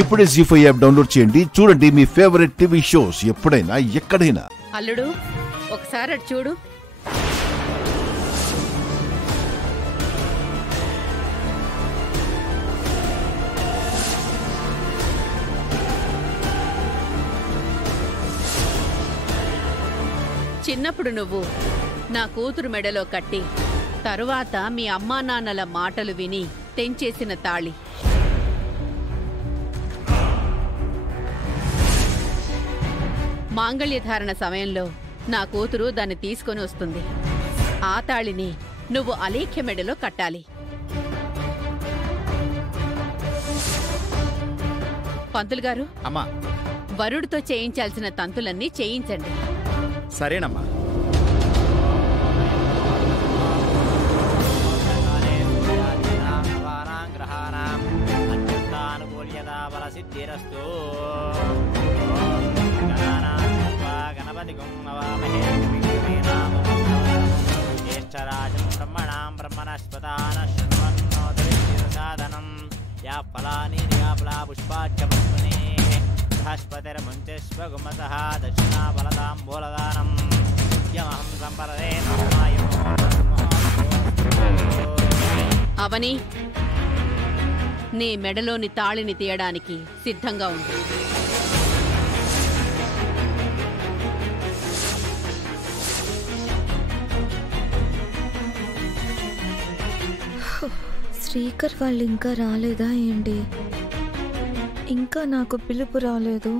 ఇప్పుడే జీ5 app download చేయండి. చూడండి మీ ఫేవరెట్ టీవీ షోస్ ఎప్పుడైనా ఎక్కడైనా. అల్లుడు ఒకసారి అటు చూడు. చిన్నప్పుడు నువ్వు నా కూతురు మెడలో కట్టి తరువాత మీ అమ్మా నాన్నల మాటలు విని తెంచేసిన తాళి. మాంగళ్యధారణ సమయంలో నా కూతురు దాన్ని తీసుకొని వస్తుంది. ఆ తాళిని నువ్వు అలేఖ్య మెడలో కట్టాలి. పంతులు గారు, అమ్మా, వరుడితో చేయించాల్సిన తంతులన్నీ చేయించండి. సరేనమ్మా. అవని, నీ మెడలోని తాళిని తీయడానికి సిద్ధంగా ఉంది. శ్రీకర్ వాళ్ళు ఇంకా రాలేదా ఏంటి? ఇంకా నాకు పిలుపు రాలేదు.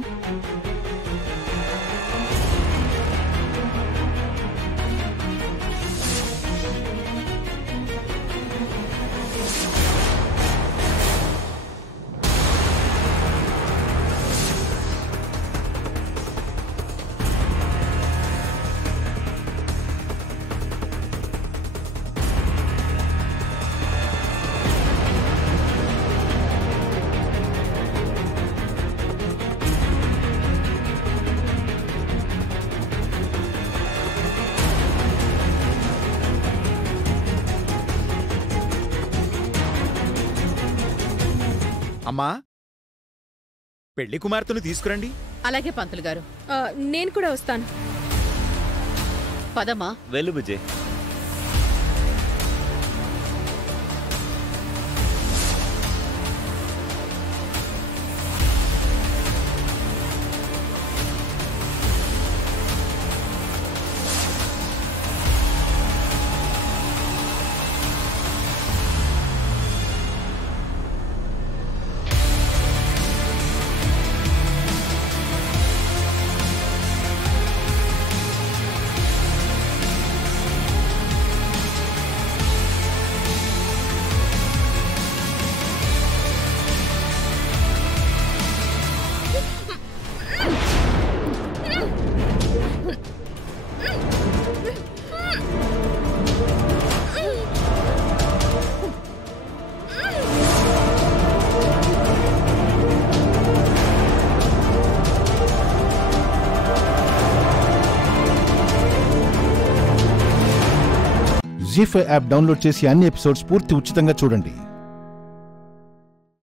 అమ్మా, పెళ్లి కుమార్తెను తీసుకురండి. అలాగే పంతులు గారు. నేను కూడా వస్తాను. పదమ్మా. వెళ్ళు విజయ్. జీ5 యాప్ డౌన్లోడ్ చేసి అన్ని ఎపిసోడ్స్ పూర్తి ఉచితంగా చూడండి.